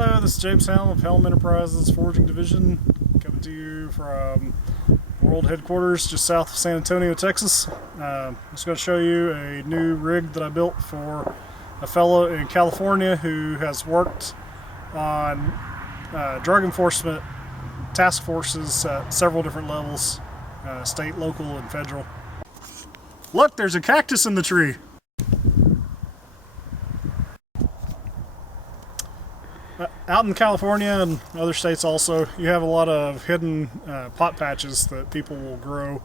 Hello, this is James Helm of Helm Enterprises Forging Division, coming to you from World Headquarters just south of San Antonio, Texas. I'm just going to show you a new rig that I built for a fellow in California who has worked on drug enforcement task forces at several different levels, state, local, and federal. Look, there's a cactus in the tree! Out in California and other states also, you have a lot of hidden pot patches that people will grow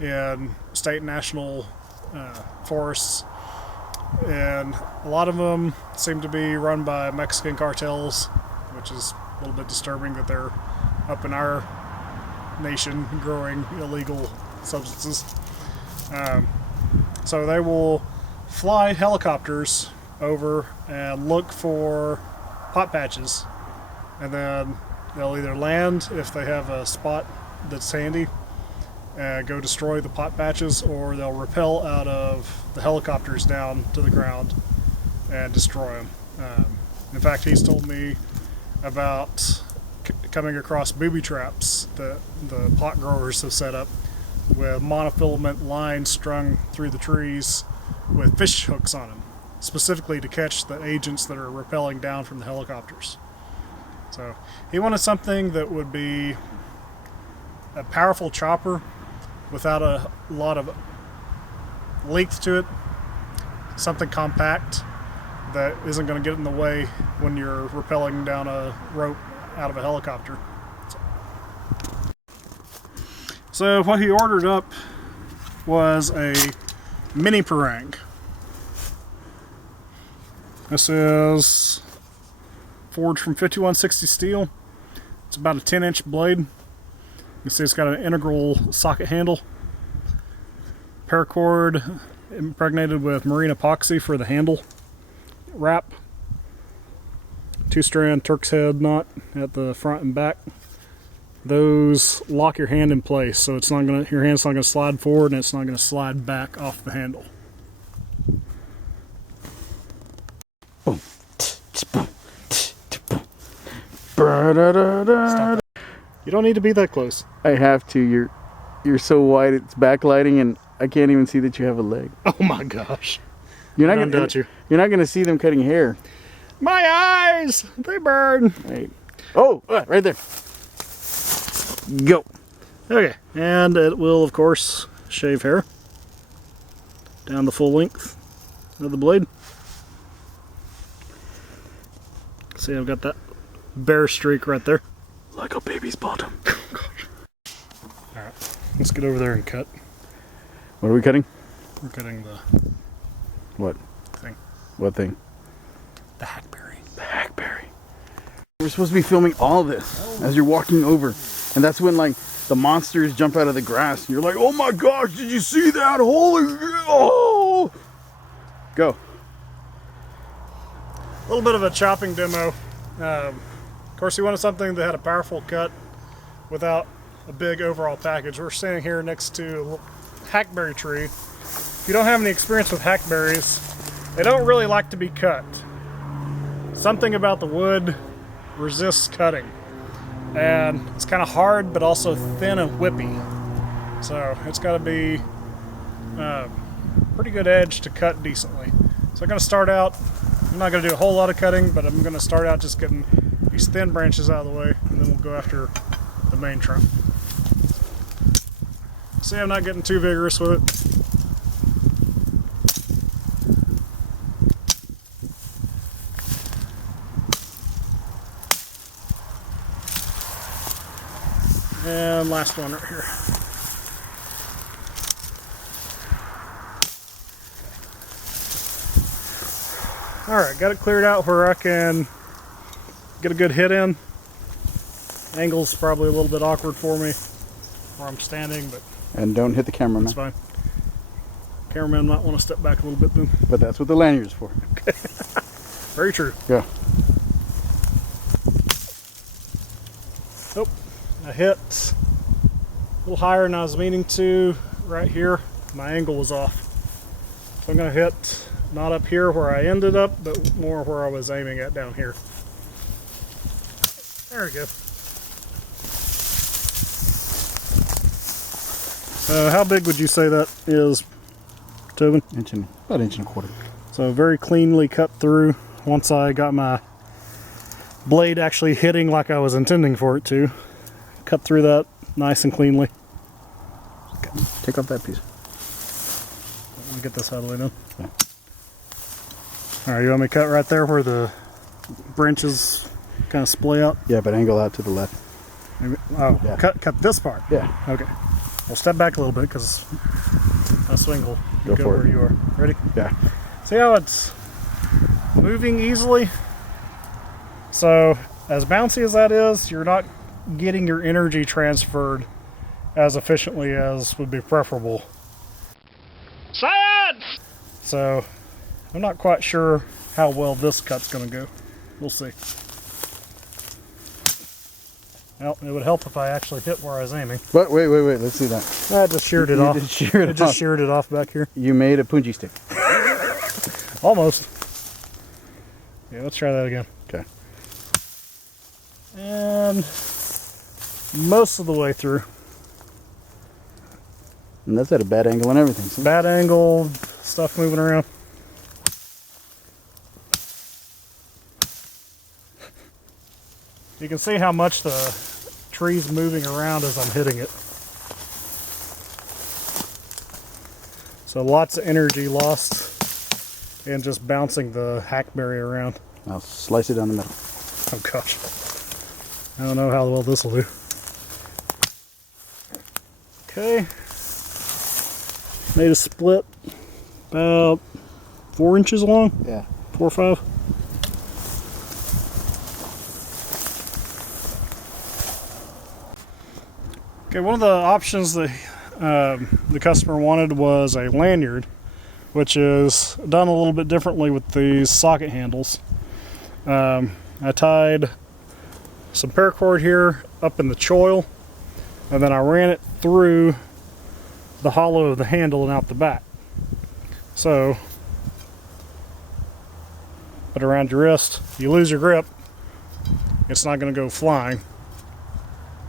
in state and national forests. And a lot of them seem to be run by Mexican cartels, which is a little bit disturbing that they're up in our nation growing illegal substances. So they will fly helicopters over and look for pot patches, and then they'll either land if they have a spot that's handy and go destroy the pot patches, or they'll rappel out of the helicopters down to the ground and destroy them. In fact, he's told me about coming across booby traps that the pot growers have set up with monofilament lines strung through the trees with fish hooks on them, specifically to catch the agents that are rappelling down from the helicopters. So he wanted something that would be a powerful chopper without a lot of length to it, something compact that isn't going to get in the way when you're rappelling down a rope out of a helicopter. So what he ordered up was a mini parang. This is forged from 5160 steel. It's about a 10-inch blade. You can see it's got an integral socket handle. Paracord impregnated with marine epoxy for the handle wrap. 2-strand Turk's head knot at the front and back. Those lock your hand in place, so it's not gonna, your hand's not going to slide forward and it's not going to slide back off the handle. Stop. You don't need to be that close. I have to. You're so wide, it's backlighting, and I can't even see that you have a leg. Oh my gosh! You're not gonna see them cutting hair. My eyes, they burn. Right. Oh, right there. Go. Okay, and it will of course shave hair down the full length of the blade. See, I've got that bare streak right there. Like a baby's bottom. Alright, let's get over there and cut. What are we cutting? We're cutting the... What? Thing. What thing? The hackberry. The hackberry. We're supposed to be filming all this as you're walking over. And that's when, like, the monsters jump out of the grass. And you're like, oh my gosh, did you see that? Holy... Oh! Go. A little bit of a chopping demo. Of course, he wanted something that had a powerful cut without a big overall package. We're standing here next to a hackberry tree. If you don't have any experience with hackberries, they don't really like to be cut. Something about the wood resists cutting. And it's kind of hard, but also thin and whippy. So it's got to be pretty good edge to cut decently. So I'm going to start out, I'm not going to do a whole lot of cutting, but I'm going to start out just getting these thin branches out of the way, and then we'll go after the main trunk. See, I'm not getting too vigorous with it. And last one right here. Alright, got it cleared out where I can get a good hit in. Angle's probably a little bit awkward for me where I'm standing, but... And don't hit the cameraman. That's fine. Cameraman might want to step back a little bit then. But that's what the lanyard's for. Okay. Very true. Go. Oh, I hit a little higher than I was meaning to right here. My angle was off. So I'm going to hit not up here where I ended up, but more where I was aiming at down here. There we go. How big would you say that is, Tobin? About an inch and a quarter. So very cleanly cut through. Once I got my blade actually hitting like I was intending for it to, cut through that nice and cleanly. Okay. Take off that piece. Let me get this out of the way now. Yeah. All right, you want me to cut right there where the branches kind of splay out? Yeah, but angle out to the left. Maybe, oh, yeah. Cut this part? Yeah. Okay. We'll step back a little bit because my swing will Go for where it. you are. Ready? Yeah. See how it's moving easily? So, as bouncy as that is, you're not getting your energy transferred as efficiently as would be preferable. Science! So, I'm not quite sure how well this cut's going to go. We'll see. Well, it would help if I actually hit where I was aiming. But wait, let's see that. I just sheared it off. Just sheared it off back here. You made a punji stick. Almost. Yeah, let's try that again. Okay. And most of the way through. And that's at a bad angle and everything. See? Bad angle, stuff moving around. You can see how much the tree's moving around as I'm hitting it. So lots of energy lost in just bouncing the hackberry around. I'll slice it down the middle. Oh gosh. I don't know how well this will do. Okay. Made a split about 4 inches long. Yeah. 4 or 5. Okay, one of the options that the customer wanted was a lanyard, which is done a little bit differently with these socket handles. I tied some paracord here up in the choil, and then I ran it through the hollow of the handle and out the back. So, put it around your wrist, you lose your grip, it's not going to go flying.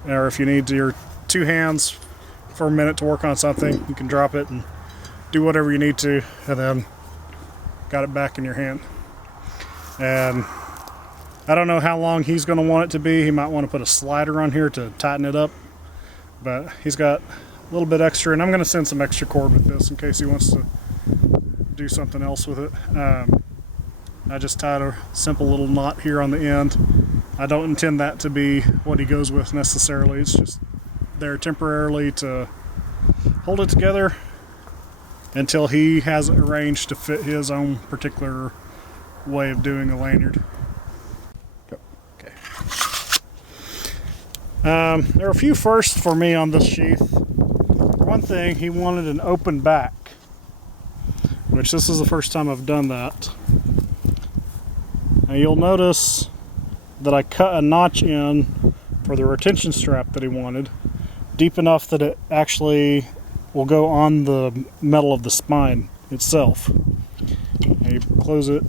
Or if you need your 2 hands for a minute to work on something, you can drop it and do whatever you need to, and then got it back in your hand. And I don't know how long he's going to want it to be. He might want to put a slider on here to tighten it up, but he's got a little bit extra, and I'm going to send some extra cord with this in case he wants to do something else with it. I just tied a simple little knot here on the end. I don't intend that to be what he goes with necessarily. It's just there temporarily to hold it together until he has it arranged to fit his own particular way of doing a lanyard. Okay. There are a few firsts for me on this sheath. One thing, he wanted an open back, which this is the first time I've done that. Now you'll notice that I cut a notch in for the retention strap that he wanted, deep enough that it actually will go on the metal of the spine itself. And you close it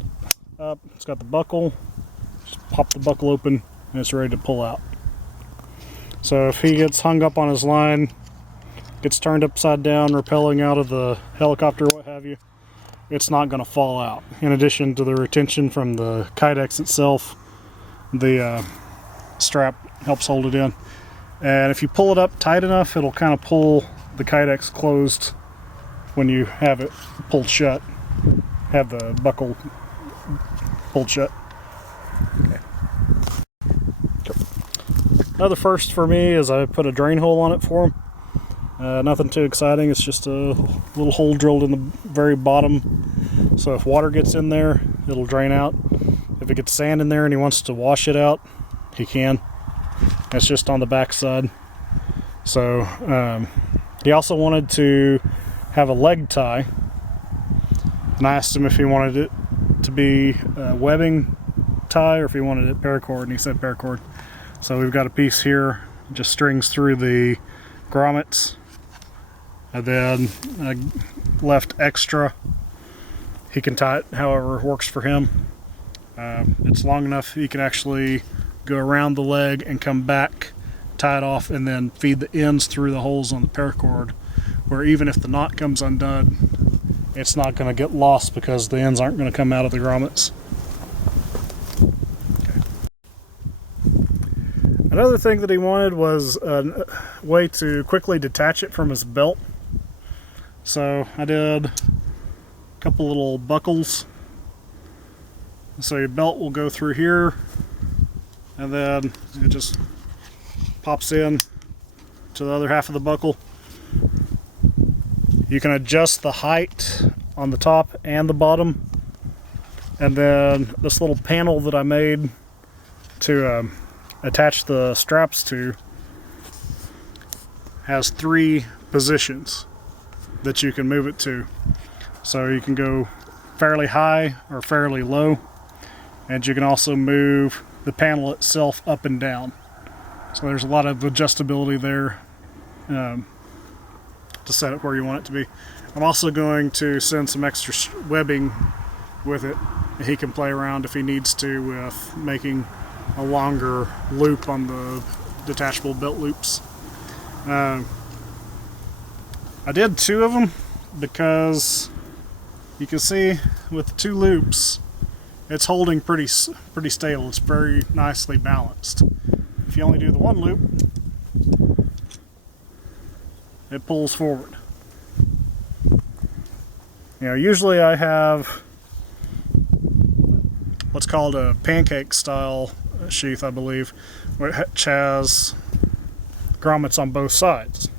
up, it's got the buckle, just pop the buckle open, and it's ready to pull out. So if he gets hung up on his line, gets turned upside down, rappelling out of the helicopter, what have you, it's not going to fall out. In addition to the retention from the kydex itself, the strap helps hold it in. And if you pull it up tight enough, it'll kind of pull the kydex closed when you have it pulled shut. Have the buckle pulled shut. Okay. Another first for me is I put a drain hole on it for him. Nothing too exciting, it's just a little hole drilled in the very bottom, so if water gets in there, it'll drain out. If it gets sand in there and he wants to wash it out, he can. That's just on the back side. So he also wanted to have a leg tie, and I asked him if he wanted it to be a webbing tie or if he wanted it paracord, and he said paracord. So we've got a piece here, just strings through the grommets, and then left extra. He can tie it however works for him. It's long enough he can actually go around the leg and come back, tie it off, and then feed the ends through the holes on the paracord, where even if the knot comes undone, it's not going to get lost because the ends aren't going to come out of the grommets. Okay. Another thing that he wanted was a way to quickly detach it from his belt. So I did a couple little buckles. So your belt will go through here, and then it just pops in to the other half of the buckle. You can adjust the height on the top and the bottom, and then this little panel that I made to attach the straps to has 3 positions that you can move it to. So you can go fairly high or fairly low, and you can also move the panel itself up and down. So there's a lot of adjustability there to set it where you want it to be. I'm also going to send some extra webbing with it. He can play around if he needs to with making a longer loop on the detachable belt loops. I did 2 of them because you can see with the 2 loops, it's holding pretty stable. It's very nicely balanced. If you only do the 1 loop, it pulls forward. Usually I have what's called a pancake style sheath, I believe, which has grommets on both sides.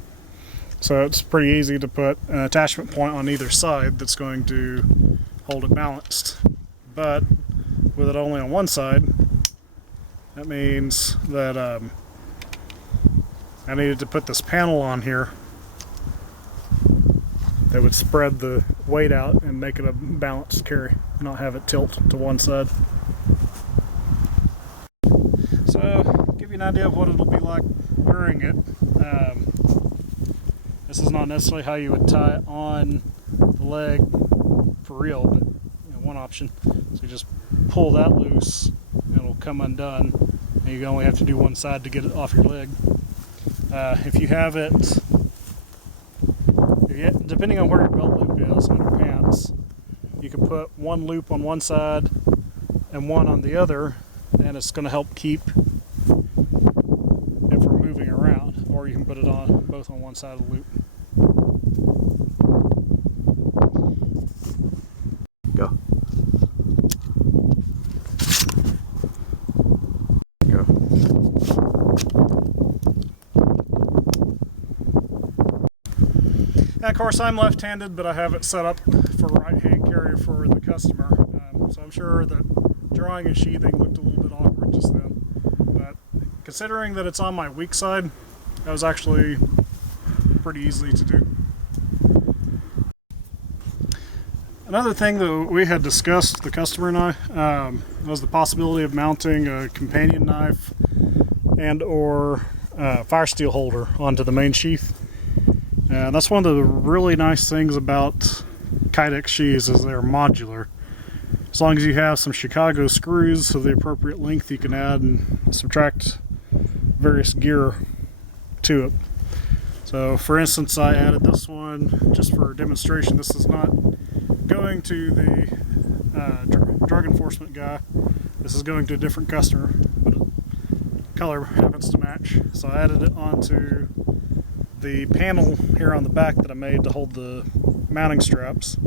So it's pretty easy to put an attachment point on either side that's going to hold it balanced. But with it only on one side, that means that I needed to put this panel on here that would spread the weight out and make it a balanced carry, not have it tilt to one side. So, give you an idea of what it'll be like wearing it. This is not necessarily how you would tie it on the leg for real, but one option. So you just pull that loose, and it'll come undone, and you only have to do one side to get it off your leg. If you have it, depending on where your belt loop is on your pants, you can put 1 loop on one side and 1 on the other, and it's going to help keep it from moving around. Or you can put it on both on one side of the loop. Go. Go. And of course, I'm left-handed, but I have it set up for right-hand carry for the customer. So I'm sure that drawing and sheathing looked a little bit awkward just then. But considering that it's on my weak side, that was actually pretty easy to do. Another thing that we had discussed, the customer and I, was the possibility of mounting a companion knife and or fire steel holder onto the main sheath. And that's one of the really nice things about Kydex sheaths is they're modular. As long as you have some Chicago screws of the appropriate length, you can add and subtract various gear to it. So for instance, I added this one just for demonstration. This is not going to the drug enforcement guy. This is going to a different customer, but the color happens to match. So I added it onto the panel here on the back that I made to hold the mounting straps.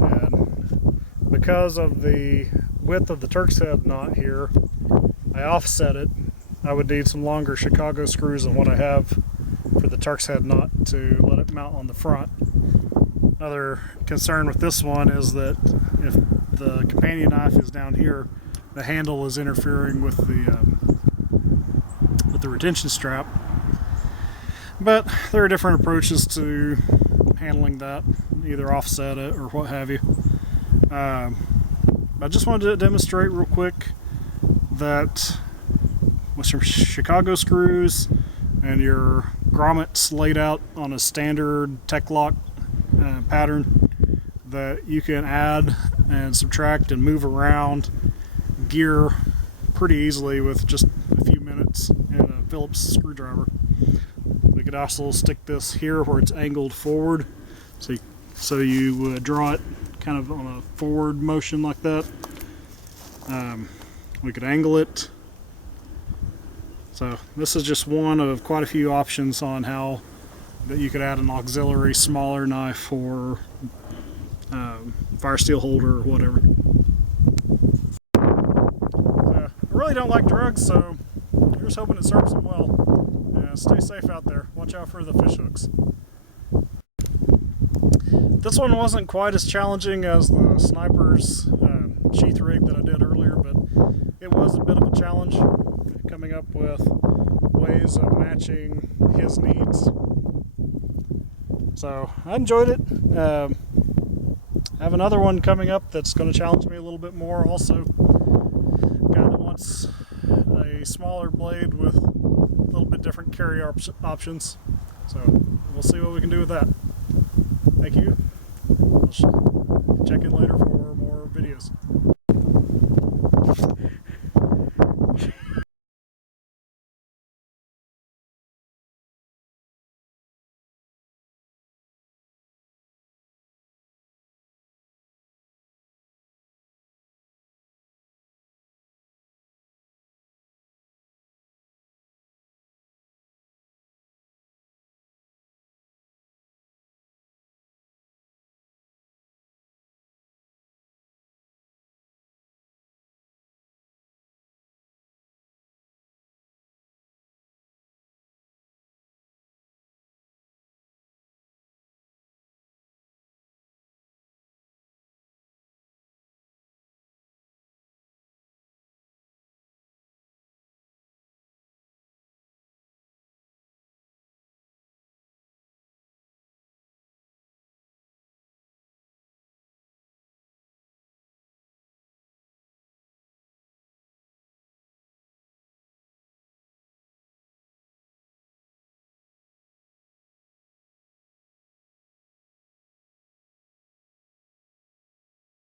And because of the width of the Turk's head knot here, I offset it. I would need some longer Chicago screws than what I have for the Turk's head knot to let it mount on the front. Another concern with this one is that if the companion knife is down here, the handle is interfering with the retention strap. But there are different approaches to handling that, either offset it or what have you. I just wanted to demonstrate real quick that with some Chicago screws and your grommets laid out on a standard tech lock pattern, that you can add and subtract and move around gear pretty easily with just a few minutes and a Phillips screwdriver. We could also stick this here where it's angled forward, so you draw it kind of on a forward motion like that. We could angle it. So this is just one of quite a few options on how that you could add an auxiliary smaller knife for fire steel holder or whatever. I really don't like drugs, so here's hoping it serves them well. And stay safe out there. Watch out for the fish hooks. This one wasn't quite as challenging as the sniper's sheath rig that I did earlier, but it was a bit of a challenge coming up with ways of matching his needs. So I enjoyed it. I have another one coming up that's going to challenge me a little bit more also. A guy that wants a smaller blade with a little bit different carry options. So we'll see what we can do with that. Thank you. I'll check in later for more videos.